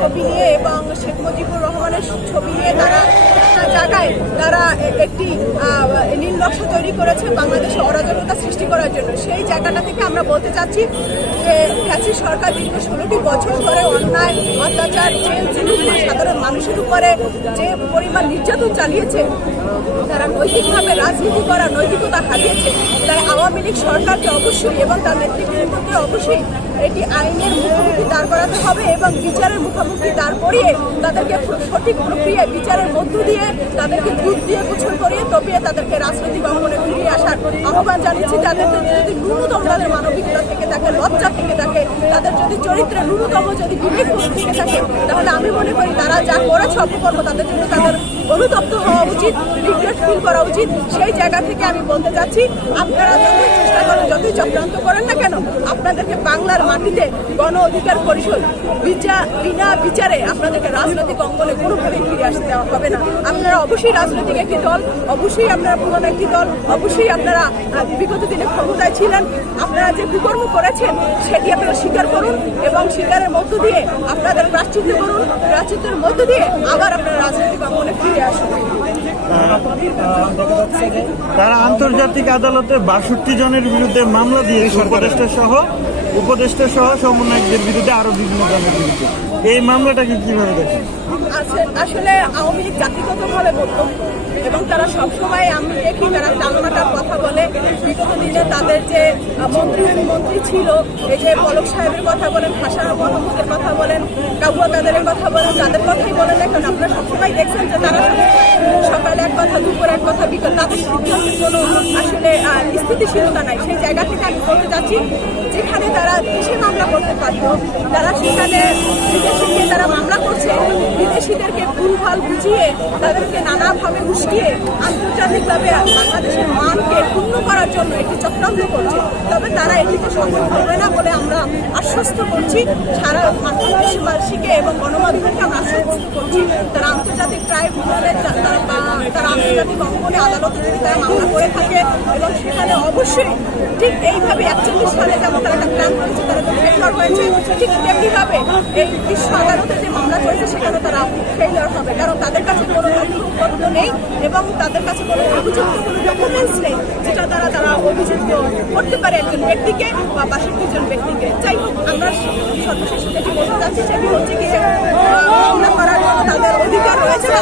ছবি নিয়ে এবং শেখ মুজিবুর রহমানের ছবি নিয়ে তারা জায়গায় তারা একটি নীল নকশা তৈরি করেছে বাংলাদেশে অরাজকতা সৃষ্টি করার জন্য। সেই জায়গাটা থেকে আমরা বলতে চাচ্ছি যে ফ্যাসিস্ট সরকার দীর্ঘ 16টি বছর ধরে অন্যায় অত্যাচার জেল জুলুম সাধারণ মানুষের উপরে যে পরিমাণ নির্যাতন চালিয়েছে, তারা নৈতিকভাবে রাজনীতি করার নৈতিকতা হারিয়েছে। তারা আওয়ামী লীগ সরকারকে অবশ্যই এবং তার নেতৃবৃন্দকে অবশ্যই এটি আইনের মুখোমুখি দাঁড় করাতে হবে এবং বিচারের মুখোমুখি দাঁড় করিয়ে তাদেরকে সঠিক প্রক্রিয়ায় বিচারের মধ্য দিয়ে তাদেরকে দুধ দিয়ে গোসল করিয়ে তবিয়ে তাদেরকে রাজনৈতিক অঙ্গনে ফিরিয়ে আসার আহ্বান জানিয়েছি। তাদেরকে যদি ন্যূনতম তাদের মানবিকতা থেকে থাকে, লজ্জা থেকে থাকে, তাদের যদি চরিত্রে ন্যূনতম যদি বিবেক থেকে থাকে, তাহলে আমি মনে করি তারা যা করেছে অপকর্ম তাদের জন্য তাদের অনুতপ্ত হওয়া উচিত, রিগ্রেট ফিল করা উচিত। সেই জায়গা থেকে আমি বলতে চাচ্ছি, আপনারা যতই চেষ্টা করেন, যতই চক্রান্ত করেন না কেন, আপনাদেরকে বাংলার মাটিতে গণ অধিকার পরিষদ বিনা বিচারে আপনাদেরকে রাজনৈতিক অঙ্গনে কোনোভাবেই ফিরে আসতে দেওয়া হবে না। আপনারা অবশ্যই রাজনৈতিক একটি দল, অবশ্যই আপনারা পুরনো একটি দল, অবশ্যই আপনারা বিগত দিনে ক্ষমতায় ছিলেন। আপনারা যে কুকর্ম করেছেন সেটি আপনারা স্বীকার করুন এবং স্বীকারের মধ্য দিয়ে আপনাদের প্রায়শ্চিত্ত করুন। প্রায়শ্চিত্তের মধ্য দিয়ে আবার আপনারা রাজনৈতিক অঙ্গনে ফিরে আসুন। তারা আন্তর্জাতিক আদালতে 62 জনের বিরুদ্ধে মামলা দিয়ে উপদেষ্টা সহ সমন্বয়কদের বিরুদ্ধে আরো বিভিন্ন জনের বিরুদ্ধে। এই মামলাটাকে কিভাবে দেখেন? আসলে আওয়ামী লীগ জাতিগতভাবে বক্তব্য এবং তারা সবসময় আমি দেখি তারা চালনাটার কথা বলে। বিগত দিনে তাদের যে মন্ত্রী উপমন্ত্রী ছিল, এই যে পলক সাহেবের কথা বলেন, হাসান মোহাম্মদের কথা বলেন, কাবুয়া কাদেরের কথা বলেন, তাদের কথাই বলেন না কেন? আপনারা সবসময় দেখছেন যে তারা সকালে এক কথা, দুপুরে এক কথা, বিকেল তাদের সিদ্ধান্তের কোনো আসলে স্থিতিশীলতা নাই। সেই জায়গা থেকে আমি বলতে চাচ্ছি, যেখানে তারা দেশে মামলা করতে পারত, তারা সেখানে বিদেশে গিয়ে তারা মামলা করছে। বিদেশিদেরকে ভুলভাল বুঝিয়ে তাদেরকে নানাভাবে উস্কিয়ে আন্তর্জাতিকভাবে বাংলাদেশের মানকে ক্ষুণ্ণ করার জন্য একটি চক্রান্ত করছে। তবে তারা এটিতে সফল হবে না বলে আমরা আশ্বস্ত করছি। সারা দেশবাসীকে এবং গণমাধ্যমকে আমরা আশ্বস্ত করছি, তারা আন্তর্জাতিক ট্রাইব্যুনালে তারা আন্তর্জাতিক অঙ্গনে আদালতে যদি তারা মামলা করে থাকে এবং সেখানে অবশ্যই ঠিক এইভাবে 41 সালে যেমন তারা একটা প্ল্যান করেছে, তারা তো ফেলিওর হয়েছে, ঠিক তেমনিভাবে এই বিশ্ব আদালতে যে মামলা চলছে সেখানে তারা ফেলিওর হবে। কারণ তাদের কাছে কোনো তথ্য নেই এবং তাদের কাছে কোনো অভিযুক্ত কোনো ডকুমেন্টস নেই যেটা তারা অভিযুক্ত করতে পারে একজন ব্যক্তিকে বা 62 জন ব্যক্তিকে। যাই হোক, আমরা সর্বশেষ যেটি বলতে চাচ্ছি সেটি হচ্ছে কি, মামলা করার জন্য তাদের অধিকার রয়েছে।